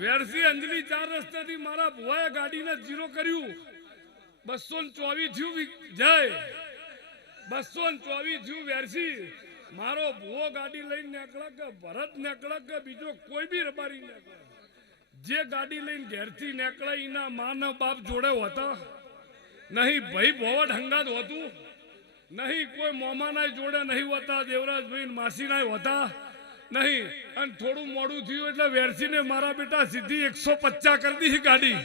વેરસી અંજલી ચાર રસ્તેથી મારા ભુવાએ ગાડીને જીરો કર્યું. બસો ને ચોવીસ થયું જય. બસો ને ચોવીસ થયું વેરસી. મારો ભુવો ગાડી લઈને નીકળે કે ભરત નીકળે કે બીજો કોઈ બી રબારી નીકળે. જે ગાડી લઈને ઘેરથી નીકળે, એના માના બાપ જોડે હોતા. નહીં ભાઈ ભોવટ હંગાત હોતું. નહીં કોઈ મોમાના જોડે નહીં હોતા, દેવરાજભાઈ માસીના હોતા. નહીં અને થોડું મોડું થયું એટલે વેરસીને મારા બેટા સીધી એકસો પચાસ કરી દીધી ગાડી.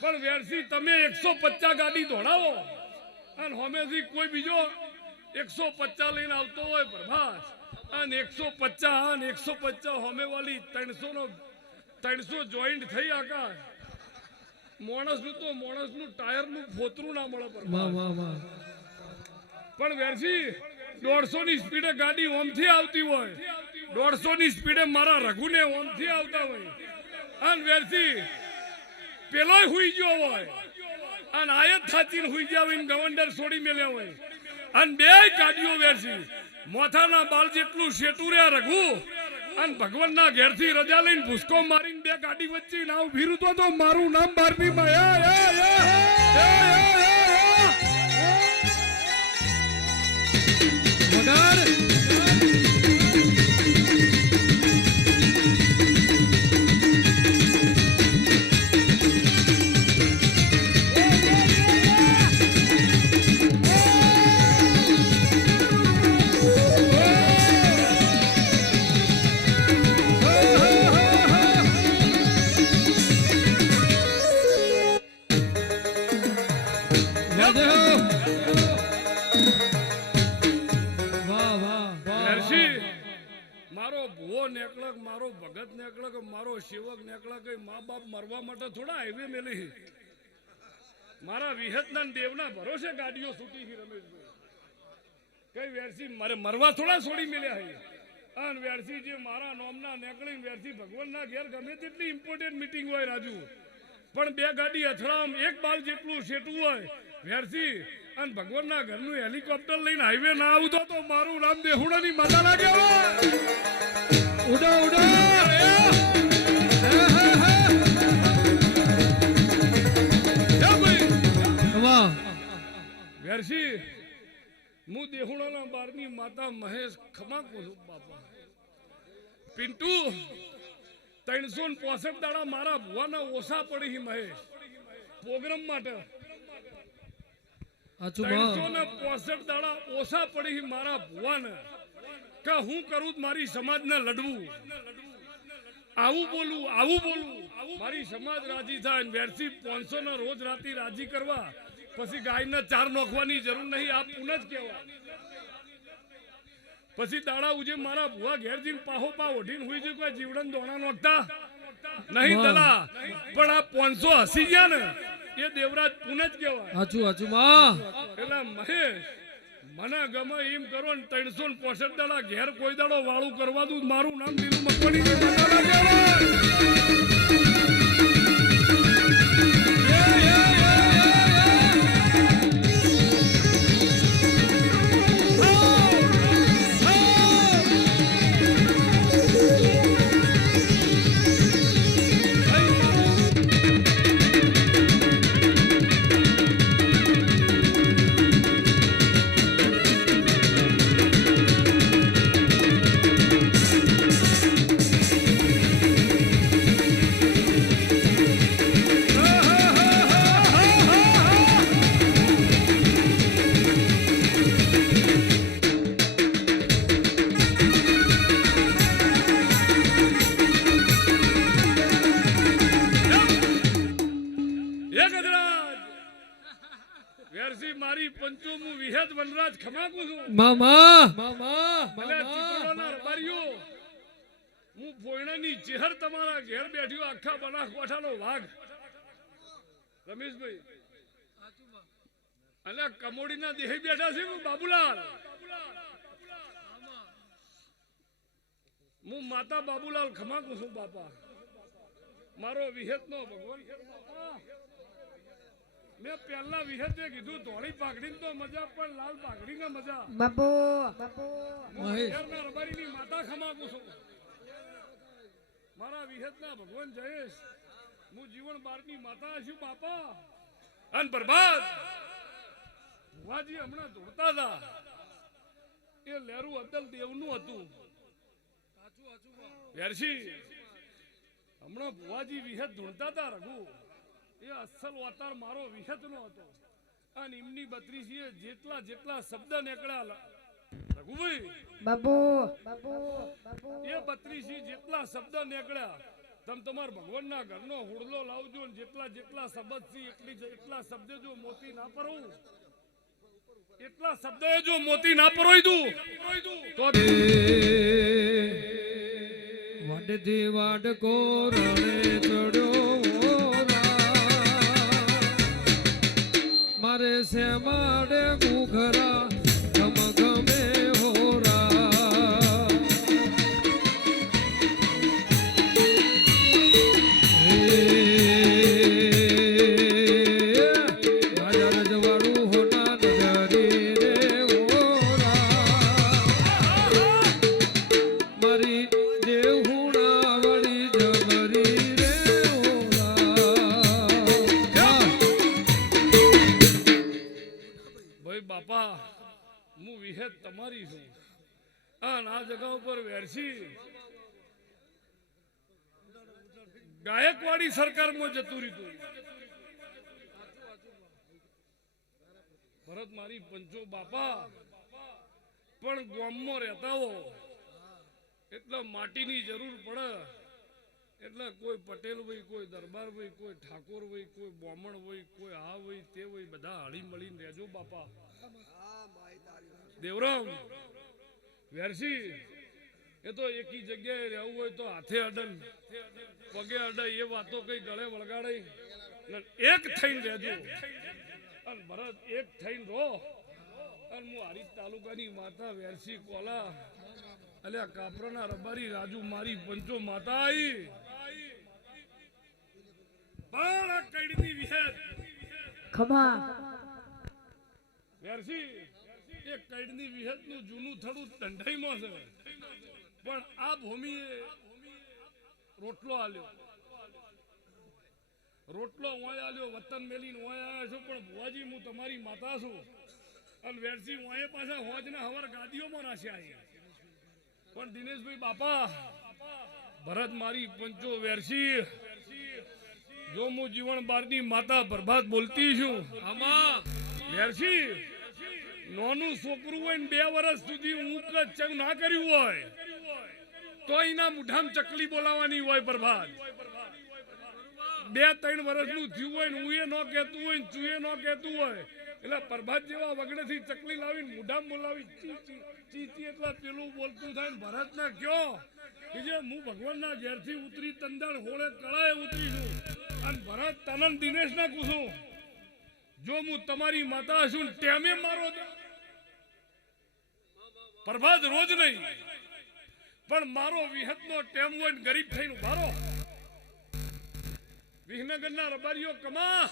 પણ વેરસી તમે એકસો પચાસ ગાડી દોડાવો. અને હોમેથી કોઈ બીજો એકસો પચાસ લઈને આવતો હોય પ્રભાસ. અને એકસો પચાસ અને એકસો પચાસ હોમે વાળી ત્રણસો નો ત્રણસો જોઈન્ટ થઈ આકાશ. માણસનું તો માણસનું ટાયરનું ફોતરું ના મળે પણ વેરસી દોઢસો ની સ્પીડે ગાડી ઓમથી આવતી હોય દોઢસો ની સ્પીડે મારા રઘુને ઓમથી આવતા હોય અને વેરથી પેલોય હુઈ ગયો હોય અને આયત થાચીને હુઈ ગયા હોય ગવંડર છોડી મેલ્યા હોય અને બે ગાડીઓ વેરસી મોથાના બાલ જેટલું શેટું રહ્યા રઘુ અને ભગવાનના ઘેરથી રજા લઈને ભૂસકો મારીને બે ગાડી વચ્ચે ના ઊભી તો મારું નામ બારમી માં એ, નેકળક મારો ભગત નેકળક મારો સેવક નેકળક મા બાપ મરવા માટે થોડા હાઈવે મેલી મારા વિહતના દેવના ભરોસે ગાડીઓ છૂટી છે રમેશભાઈ. કઈ વેરસી મારે, મરવા થોડા છોડી મેલ્યા હે અને વેરસી જે મારા નોમના નેકળી વેરસી ભગવાનના ઘેર ગમે તેટલી ઇમ્પોર્ટન્ટ મીટિંગ હોય રાજુ. પણ બે ગાડી અથડામ, એક બાલ જેટલું શેટવું હોય. વેરસી અને ભગવાનના ઘરનું હેલિકોપ્ટર લઈને હાઈવે ના આવતો તો મારું નામ દેહુડાની માતા લાગે ઉડા ઉડા ઉડો વેરસી હું દેહુડાના બારની માતા મહેશ ખમા કહું છું બાપા. પિન્ટુ ત્રણસો ને પોસઠ દાડા મારા ભુવાના ઓછા પડી મહેશ. પ્રોગ્રામ માટે ત્રણસો ને પોસઠ દાડા ઓછા પડી મારા ભુવાને. કે હું કરું મારી સમાજને લડવું? આવું બોલું આવું બોલું. મારી સમાજ રાજી થાય વેરસી પાંચસો ના રોજ રાતી રાજી કરવા. પછી ગાયને ચાર નોખવાની જરૂર નહીં આ પૂન જ કહેવાય. પછી દાડા ઉજે મારા ભુવા ઘેર જઈને પાહો પા ઓઢીને હુઈ જાય કોઈ જીવડન દોણા નોખતા? નહીં દલા પણ આ પાંચસો હસી ગયા ને. એ દેવરાજ પૂન જ કહેવાય. આચું આચું માં. એટલે મહેશ મને ગમે એમ કરો ને ત્રણસો ને પોસઠ દાડા ઘેર કોઈ દાડો વાળું કરવા દઉં મારું નામ દીલું મકવાણી વનરાજ ખમાકુ છું. મામા મામા ભલે ચિત્રોના રબારીઓ હું પોયણાની ચેહર તમારા ઘેર બેઠ્યો આખા બનાસકાંઠાનો વાઘ. રમેશભાઈ અને કમોડીના દેહી બેઠા છે હું બાબુલાલ. હું માતા બાબુલાલ ખમાકું છું બાપા. મારો વિહેતનો ભગવાન. મેં પહેલા વિહેતે કીધું ધોળી પાઘડી તો મજા પણ લાલ પાઘડી ના મજા. બાપુ. બાપુ મહેશ. મહેશ. રબારી ની માતા ખમાકું છું. મારા વિહેતના ભગવાન જયેશ. હું જીવન બારની માતા છું બાપા. અન બરબાદ ભુવાજી હમણાં ધોળતા હતા એ લેરું અદલ દેવનું હતું. વેરસી. હમણાં ભુવાજી વિહત ધૂણતા હતા રઘુ. એ અસલ અવતાર મારો વિહેત નો હતો. અને એમની બત્રીસીએ જેટલા જેટલા શબ્દ નીકળ્યા રઘુભાઈ બાબુ બાબુ બાબુ એ બત્રીસી જેટલા શબ્દ નીકળ્યા. તમે તમાર ભગવાનના ઘરનો હુડલો લાવજો ને જેટલા જેટલા શબ્દ છે એટલી એટલા શબ્દ જો મોતી ના પરવું એટલા શબ્દ જો મોતી ના પરોઈ દઉં તો વડ વાડકો રણે ચડ્યો. મારે છે ઘૂઘરા ગમ ભરત મારી પંચો બાપા. પણ ગામમાં રહેતા હો. એટલે માટીની જરૂર પડે. એટલે કોઈ પટેલ હોય, કોઈ દરબાર હોય, કોઈ ઠાકોર હોય, કોઈ બ્રાહ્મણ હોય, કોઈ આ હોય, તે હોય, બધા હળી મળીને રહેજો બાપા. દેવરામ, વેરસી, એ તો એકી જગ્યાએ રહેવું હોય તો હાથે અડન, પગે અડાય એ વાતો કઈ ગળે વળગાડાય. એક થઈને રહેજો. અને ભરત એક થઈને રહો. અને હું હારી તાલુકાની માતા વેરસી કોલા. અલ્યા કાપરાના રબારી રાજુ મારી પંચો માતા આઈ પણ આ કઈડની વિહેત ખમા. વેરસી એ કઈડની વિહેતનું જૂનું થડું ઢંઢાઈમાં છે. પણ આ ભૂમિએ રોટલો આલ્યો. રોટલો ઓય આલ્યો, વતન મેલીને ઓય આવ્યા છો, પણ ભુવાજી, હું તમારી માતા છું. અને વેરસી ઓય પાછા હોજના હવાર ગાદીઓમાં રાખ્યા અહીંયા. પણ દિનેશભાઈ બાપા, ભરત મારી પંચો વેરસી જો હું જીવન બારની માતા પ્રભાત બોલતી છું, આમાં વેરસી નોનું છોકરું હોય ને બે વર્ષ સુધી જ ચંગ ના કર્યું હોય, તો એના મુઠામ ચકલી બોલાવાની હોય પ્રભાત. બે ત્રણ વર્ષનું થયું હોય ને હું એ ન કહેતું હોય ને એ ન કહેતું હોય, એટલે પ્રભાત જેવા વગડેથી ચકલી લાવીને મોઢામ બોલાવી, ચી ચી ચી ચી એટલે પેલું બોલતું થાય ને ભરતને કયો કે જે હું ભગવાનના ઘેરથી ઉતરી તંદાળ હોળે કળાએ ઉતરી છું અને ભરત તનન દિનેશને પૂછું જો હું તમારી માતા છું ટેમે મારો. પ્રભાત રોજ નહીં, પણ મારો વિહતનો ટેમ હોય ને ગરીબ થઈને ઉભારો વિહનગરના રબારીઓ કમા!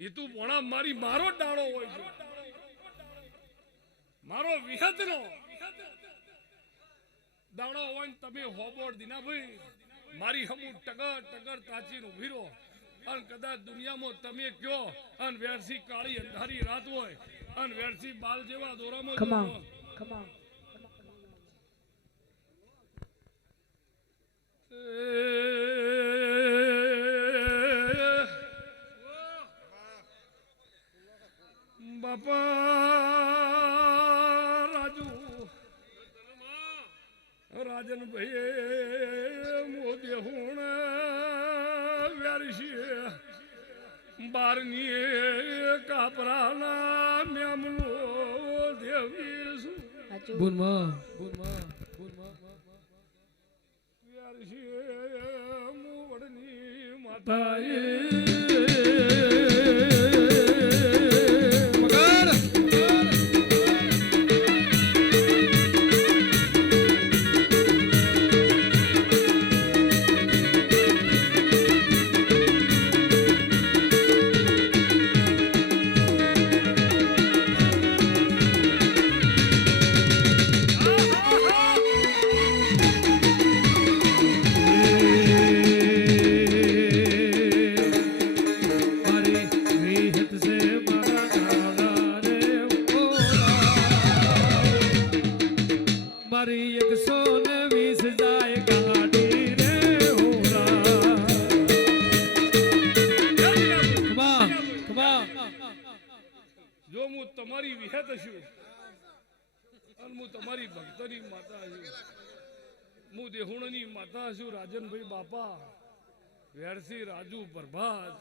એ તું પોણા મારી મારો ડાળો હોય છે. મારો વિહતનો. દાણો હોય ને તમે હોબોડ દીના ભાઈ. મારી હમુ ટગર ટગર તાચી ઊભી રહો. અને કદાચ દુનિયામાં તમે કયો અને વેરસી કાળી અંધારી રાત હોય અને વેરસી બાલ જેવા દોરામાં ખમા જો- ખમા બાપા રાજુ. રાજન ભાઈ મોદી હુણ વ્યારશી બારની કાપરાના મેમનો દેવી બુનમાં બુનમાં બુનમાં વ્યારશી મુવડની માતાએ દેહુણની માતા શું? રાજનભાઈ બાપા વેરસી રાજુ, પ્રભાત.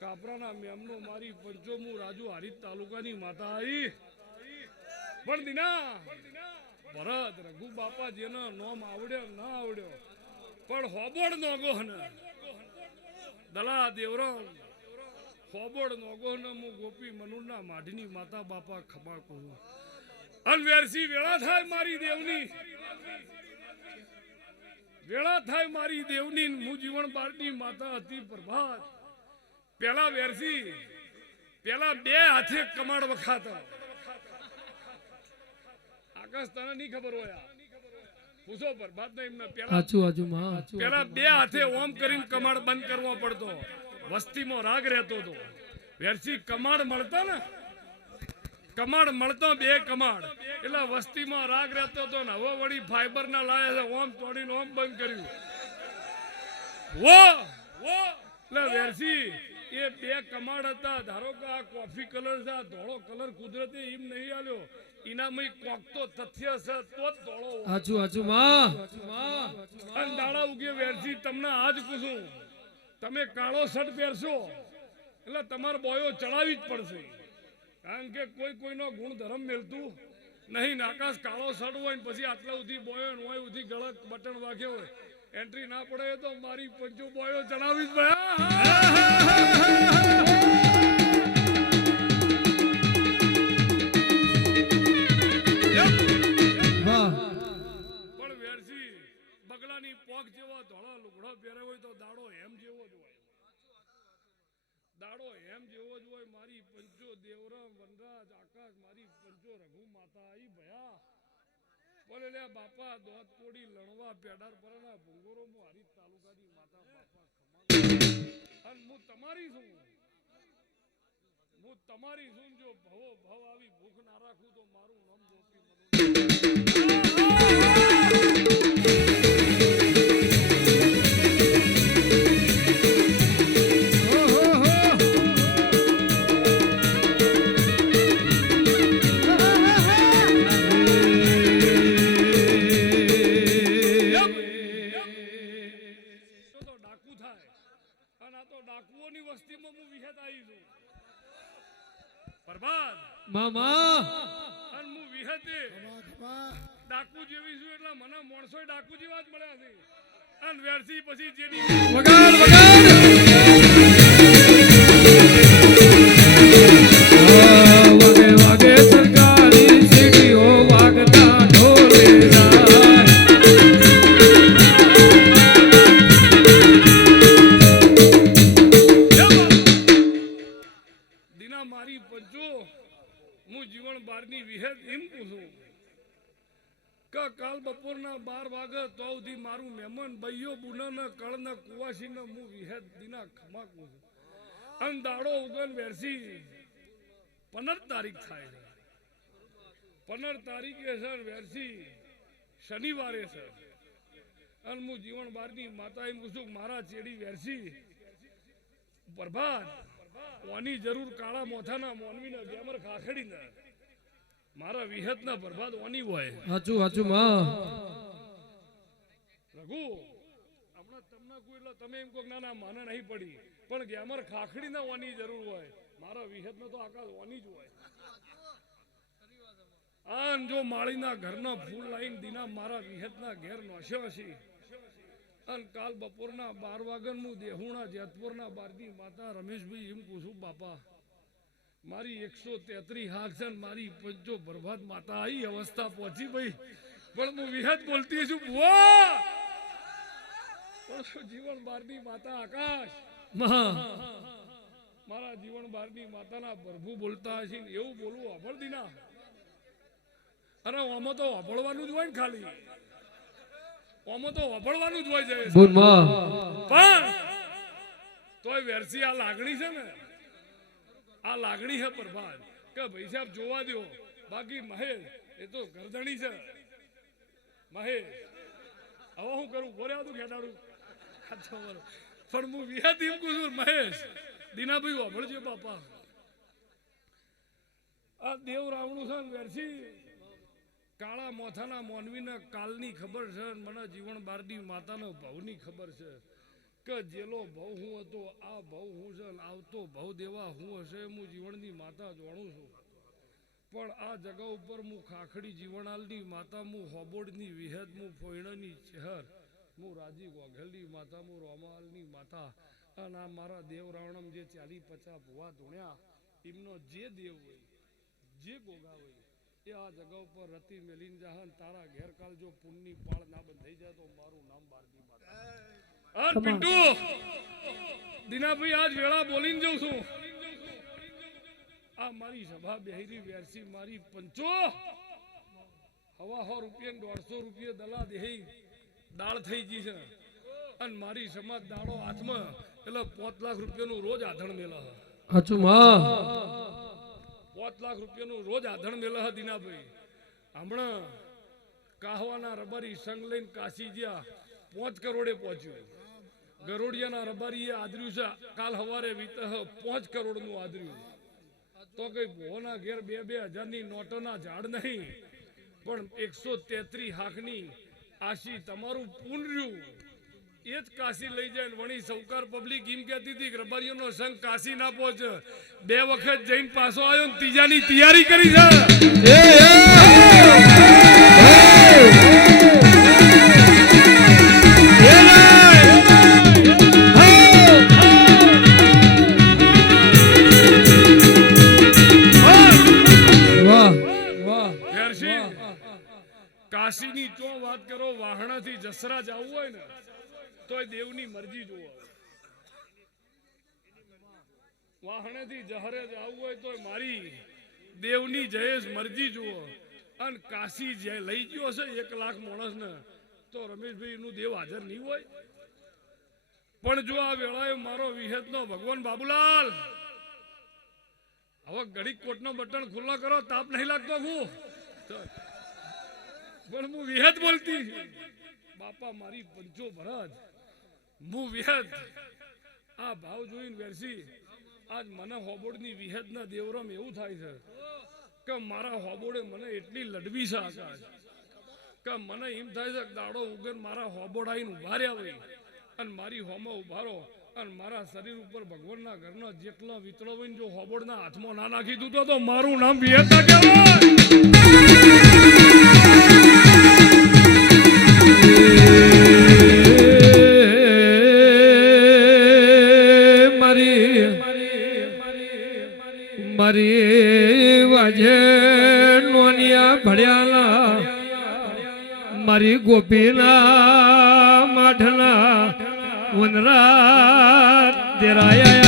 કાપરાના મેમનો મારી પંચોમું રાજુ હરિત તાલુકાની માતા આવી પણ દીના ભરત, રઘુ બાપા જેનો નોમ આવડ્યો, ના આવડ્યો. પણ હોબોડ નોગો દલા દેવરામ. હોબોડ નોગો ને હું ગોપી મનુરના માઢની માતા બાપા ખબા કહું. અનવેરસી વેળા થાય મારી દેવની. વેળા થાય મારી દેવની હું જીવન બારની માતા હતી પ્રભાત. પેલા વેરસી પેલા બે હાથે કમાડ વખાતા. આકાશ તને નહીં ખબર હોય પૂછો પ્રભાત ને એમને પેલા હાચું હાચું માં પેલા બે હાથે ઓમ કરીને કમાડ બંધ કરવો પડતો. વસ્તીમાં રાગ રહેતો હતો. વેરસી કમાડ મળતા ને કમાડ મળતો બે કમાડ. એટલે વસ્તીમાં રાગ રહેતો હતો ને હવે વળી ફાઈબર ના લાયા છે ઓમ તોડીને ઓમ બંધ કર્યું. વો વો એટલે વેરસી એ બે કમાડ હતા. ધારો કે આ કોફી કલર છે આ ધોળો કલર કુદરતે એમ નહીં આલ્યો. એનામાં કોક તો તથ્ય છે તો જ ધોળો. હાચું હાચું માં અને દાડા ઉગે વેરસી તમને આજ પૂછું. તમે કાળો શર્ટ પહેરશો એટલે તમારો બોયો ચડાવી જ પડશે. કારણ કે કોઈ કોઈનો ગુણધર્મ મેળતું નહીં. આકાશ કાળો સડ હોય ને પછી આટલા સુધી બોયો હોય સુધી ગળક બટન વાગ્યો હોય. એન્ટ્રી ના પડે તો મારી પંચો બોયો જણાવીશ ભાઈ. પણ વેરસી બગલાની પોખ જેવો ધોળા લુગડો પહેરે હોય તો દાડો એમ જેવો જ હોય. દાડો એમ જેવો જ હોય, મારી પંચો દેવરામ, વનરાજ, આકાશ, મારી પંચો રઘુ માતા આઈ ભયા બાપા, દોત લણવા પેડાર પરના ભૂંગોરો હું તમારી છું. હું તમારી છું જો ભવો ભવ આવી ભૂખ ના રાખું તો મારું પ્રભાત મામા. અને હું વિહેતે. ડાકુ જેવી છું એટલે મને માણસો ડાકુ જેવા જ મળ્યા છે. અને વેરસી પછી જેની વગાડ વગાડ. કે કાલ બપોરના બાર વાગે તો સુધી મારું મહેમાન બૈયો બુના કળ ને કુવાસી ને હું વિહેત દીના ખમા પૂછું અને દાડો ઉગન વેરસી. પંદર તારીખ થાય છે. પંદર તારીખે સર વેરસી. શનિવારે છે. અને હું જીવન બારની માતા એમ પૂછું મારા ચેડી વેરસી? પ્રભાત, ઓની જરૂર કાળા મોથાના મોનવીના ગેમર ખાખડીને. મારા વિહતના બરબાદ ઓની હોય હાચું હાચું માં. રઘુ હમણાં તમને કોઈ એટલે તમે એમ કહો ના ના મને નહીં પડી. પણ ગ્યામર ખાખડી ના ઓની જરૂર હોય. મારા વિહતનો તો આકાશ ઓની જ હોય. આન જો માળીના ઘરના ફૂલ લાઈન દીના મારા વિહતના ઘેર નોશ્યો છે અને કાલ બપોરના બાર વાગન હું દેહુણા જેતપુરના બારની માતા રમેશભાઈ એમ પૂછું બાપા મારી એકસો તેત્રી હાથ છે મારી પંચો બરબાદ માતા આવી અવસ્થા પહોંચી ભાઈ. પણ હું વિહત બોલતી છું બુઆ જીવન બારની માતા આકાશ. મારા જીવન બારની માતાના પ્રભુ બોલતા હશે ને એવું બોલવું અભળતી ના. અરે આમાં તો અભળવાનું જ હોય ને ખાલી. આમાં તો અભળવાનું જ હોય છે. પણ તોય વેરસી આ લાગણી છે ને. આ લાગણી છે પ્રભાત, કે ભાઈ સાહેબ જોવા દો બાકી મહેશ, એ તો ગરદણી છે. મહેશ, હવે હું કરું? બોલે તો બરોબર. પણ હું વિહત એમ છું, મહેશ, દીનાભાઈ વાભળજો બાપા. આ દેવ રાવણું છે વેરસી. કાળા મોથાના મોનવીને કાલની ખબર છે મને જીવન બારની માતાનો ભાવની ખબર છે. કે જેલો ભવ હું હતો, આ ભવ હું છે ને આવતો ભવ દેવા હું હશે હું જીવનની માતા જાણું છું. પણ આ જગા ઉપર હું ખાખડી જીવણાલની માતા, હું હોબોડની વિહેદ હું ફોઈણની ચહેર, હું રાજી ગોઘલની માતા, હું રોમાલની માતા. અને આ મારા દેવ રાવણમ જે ચાલી પચાસ ભુવા ધૂણ્યા, એમનો જે દેવ હોય, જે ગોગા હોય, એ આ જગા ઉપર રતી મેલીન જહાન તારા ઘેરકાલ જો પુનની પાળ ના બંધાઈ જાય તો મારું નામ બારકી માતા. અરે પિન્ટુ! દીનાભાઈ આજ વેળા બોલીને જઉં છું. આ મારી સભા બેહરી વેરસી મારી પંચો! હવા સો રૂપિયા દોઢસો રૂપિયા દલા દેહી દાળ થઈ ગઈ છે. અને મારી સમાજ દાળો હાથમાં એટલે પાંચ લાખ રૂપિયાનું રોજ આધણ મેલા હાચું માં. પાંચ લાખ રૂપિયાનું રોજ આધણ મેલા દીનાભાઈ. હમણાં કાહવાના રબારી સંગ લઈને કાશી ગયા પાંચ કરોડે પહોંચ્યું. ગરોડિયાના રબારીએ આદર્યું છે. કાલ હવારે વીત પાંચ કરોડનું આદર્યું. તો કઈ ભોના ઘેર બે બે હજારની નોટોના ઝાડ નહીં, પણ એકસો તેત્રી હાકની આશી તમારું પૂનર્યું. એ જ કાશી લઈ જાય ને વણી સૌકાર પબ્લિક એમ કહેતી હતી કે રબારીઓનો સંઘ કાશી ના પહોંચે બે વખત જઈને પાછો આવ્યો ને ત્રીજાની તૈયારી કરી છે. જસરા જવું હોય ને, તોય દેવની મરજી જુઓ વાહણેથી જહરે જવું હોય તોય મારી દેવની જયેશ મરજી જુઓ. અને કાશી જે લઈ ગયો છે એક લાખ માણસને, તો રમેશભાઈ નું દેવ હાજર નહીં હોય. પણ જો આ વેળાએ મારો વિહેતનો ભગવાન બાબુલાલ, હવે ઘડીક કોટનો બટન ખુલ્લો કરો, તાપ નહીં લાગતો હું. પણ હું વિહત બોલતી. બાપા મારી પંચો ભરત. હું વિહત આ ભાવ જોઈને વેરસી, આજ મને હોબોડની વિહતના દેવરમ એવું થાય છે કે મારા હોબોડે મને એટલી લડવી છે આકાશ. કે મને એમ થાય છે કે દાડો ઉગર મારા હોબોડ આવીને ઊભા રહ્યા હોય. અને મારી હોમો ઉભારો અને મારા શરીર ઉપર ભગવાનના ઘરનો જેટલો વિતળો હોય જો હોબોડના હાથમાં ના નાખી દીધું તો મારું નામ વિહત ના કહેવાય. મારી ગોપીના માઠના વનરા તેરાયા